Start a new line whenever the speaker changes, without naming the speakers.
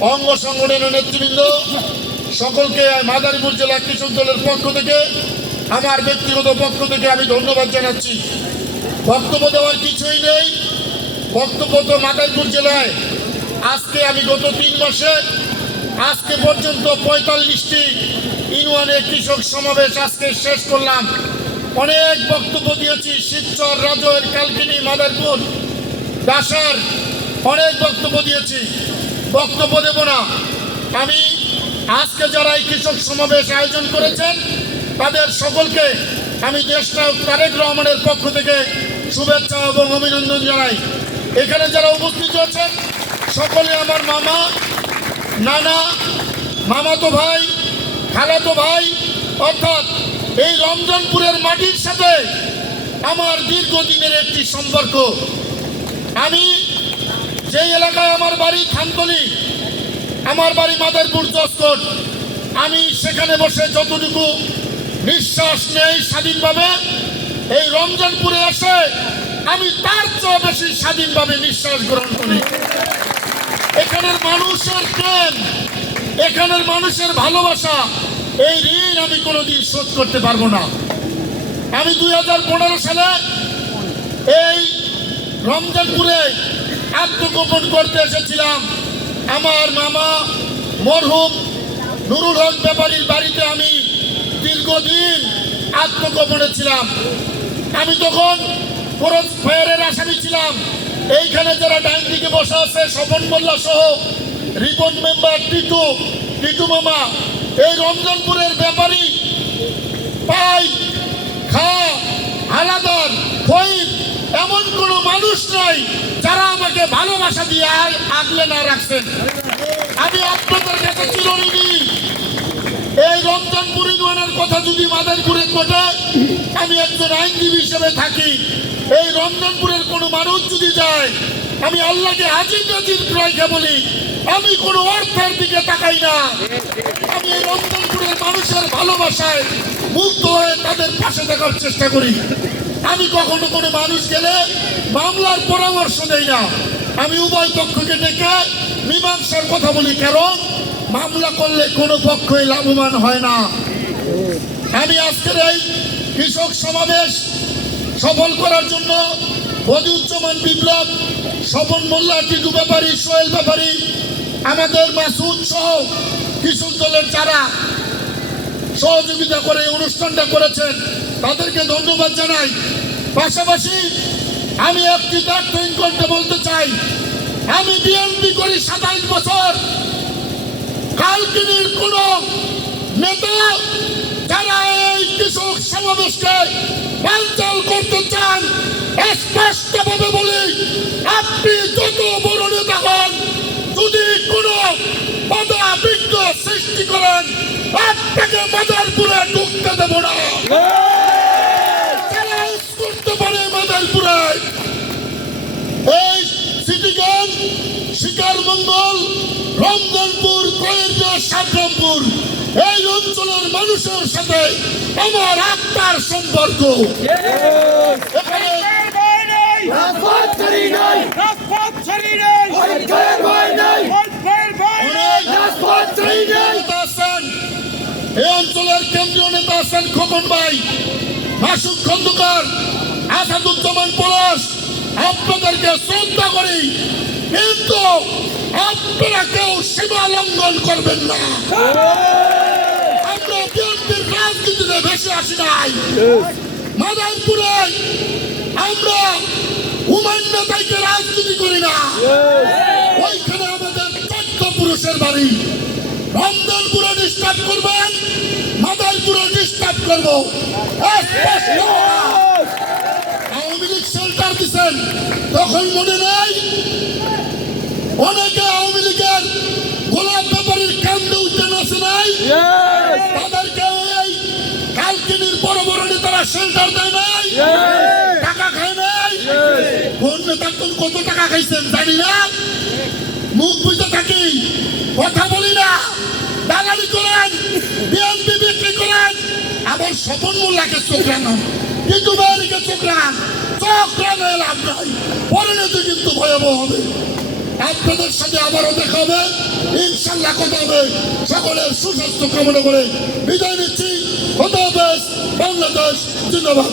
অঙ্গ সংগঠনের নেতৃবৃন্দ, সকলকে মাদারীপুর জেলা কৃষক দলের পক্ষ থেকে, আমার ব্যক্তিগত পক্ষ থেকে আমি ধন্যবাদ জানাচ্ছি। বক্তব্য দেওয়ার কিছুই নেই। বক্তব্য তো মাদারীপুর জেলায়। আজকে আমি গত তিন মাসে, আজকে পর্যন্ত পঁয়তাল্লিশটি ইউনিয়নে কৃষক সমাবেশ আজকে শেষ করলাম। অনেক বক্তব্য দিয়েছি শিবচর রাজয়ের কালকিনি, মাদারপুর, দাসার, অনেক বক্তব্য দিয়েছি। বক্তব্য দেব না। আমি আজকে যারা এই কৃষক সমাবেশ আয়োজন করেছেন, তাদের সকলকে আমি দেশনায়ক তারেক রহমানের পক্ষ থেকে শুভেচ্ছা এবং অভিনন্দন জানাই। এখানে যারা উপস্থিত আছেন, সকলে আমার মামা, নানা, মামাতো ভাই, খালাতো ভাই, অর্থাৎ এই রমজানপুরের মাটির সাথে আমার দীর্ঘদিনের একটি সম্পর্ক। আমি যে এলাকায় আমার বাড়ি থানতলি আমার বাড়ি মাদারপুর জসকোট আমি সেখানে বসে যতটুকু নিঃশ্বাস নেই স্বাধীনভাবে, এই রমজানপুরে এসে আমি তার চেয়ে বেশি স্বাধীনভাবে নিঃশ্বাস গ্রহণ করি। এখানের মানুষের প্রেম, এখানের মানুষের ভালোবাসা, এই ঋণ আমি কোনোদিন শোধ করতে পারব না। আমি দুই হাজার পনেরো সালে এই রমজানপুরে আত্মগোপন করতে এসেছিলাম। আমার মামা মরহুম নুরুল হক ব্যাপারীর বাড়িতে আমি দীর্ঘদিন আত্মগোপনে ছিলাম। আমি তখন ক্রস ফায়ারের আসামি ছিলাম। এইখানে যারা ডাইন দিকে বসে আছে, স্বপন মোল্লা সহ রিপন মেম্বার, টিটু টিটু মামা, এই রমজানপুরের ব্যাপারী পাই, খা আলাদার ফইদ এমন কোনো মানুষ নাই যারা আমাকে ভালোবাসা দিয়ে আগলে না রাখছেন। আমি আপনাদের কাছে চিরঋণী। এই রমজানপুর ইউনিয়নের কথা যদি মাদারপুরে ঘটে, আমি একজন আইনজীবী হিসেবে থাকি। এই রমজানপুরের কোনো মানুষ যদি যায়, আমি আল্লাহকে হাজির নাজির প্রায়কে বলি, আমি কোনো অর্থের দিকে তাকাই না। আমি এই রমজানপুরের মানুষের ভালোবাসায় মুগ্ধ হয়ে তাদের পাশে থাকার চেষ্টা করি। আমি কখনো কোনো মানুষ গেলে মামলার পরামর্শ দেই না। আমি উভয় পক্ষকে ডেকে মীমাংসার কথা বলি, কারণ মামলা করলে কোনো পক্ষই লাভবান হয় না। আমি আজকের এই কৃষক সমাবেশ সফল করার জন্য বদিউজ্জামান বিপ্লব, স্বপন মোল্লা, টিটু ব্যাপারী, সোহেল ব্যাপারী, আমাদের মাসুদ সহ কৃষক দলের যারা সহযোগিতা করে এই অনুষ্ঠানটা করেছেন। তাদেরকে ধন্যবাদ জানাই। পাশাপাশি আমি একটি দায়িত্বহীন করতে বলতে চাই। আমি বিএনপি করি সাতাইশ বছর। কালকিনির কোন নেতা যারা এই কৃষক সমাবেশকে বানচাল করতে চান, স্পষ্টভাবে বলি, আপনি যত বড় নেতা হন যদি কোনো বাধা বিঘ্ন সৃষ্টি করেন আপনাকে মাদারপুরে ঢুকতে দেব না। চ্যালেঞ্জ করতে পারে মাদারপুরে এই সিটিগঞ্জ শিকারমঙ্গল রমজানপুর কয়েকটা সাবরামপুর এই অঞ্চলের মানুষের সাথে আমার আত্মার সম্পর্ক। এখানে
রাজপথ ছাড়ি নাই।
অঞ্চলের কেন্দ্রীয় নেতা আছেন খোকন ভাই, মাসুদ খন্দকার, আসাদুজ্জামান পলাশ। আপনাদেরকে শ্রদ্ধা করি, কিন্তু আপনারা কেউ সীমা লঙ্ঘন করবেন না। আমরা বিএনপির রাজনীতিতে বেশি আসি নাই। মাদারপুরে আমরা হুমায়ুন নেতাইকে রাজনীতি করি না। ওইখানে আমাদের চোদ্দ পুরুষের বাড়ি, রমজানপুরে ডিস্টার্ব করব। আওয়ামী লীগ সেন্টার দিচ্ছেন তখন মনে নেই অনেকে আওয়ামী লীগের গোলাপ ব্যাপারীর কান্দে উদ্যান আছে নাই? তাদেরকে এই কালকিনির বড় বড় নেতারা সেন্টার দেয় নাই? টাকা খায় নাই? কোন নেতা কত টাকা খাইছেন জানি না। মুখ বুঝতে থাকি কথা বলি না। দালালি করেন স্বপন মোল্লাকে চোখ রাঙান কিন্তু বাইরিকে চোখ রাঙান চোখ রাঙায় লাভ নাই। পরিণতি কিন্তু ভয়াবহ হবে। আপনাদের সাথে আবারও দেখা হবে। ইনশাল্লাহ কথা হবে। সকলের সুস্বাস্থ্য কামনা করে বিদায় নিচ্ছি। হবে বাংলাদেশ জিন্দাবাদ।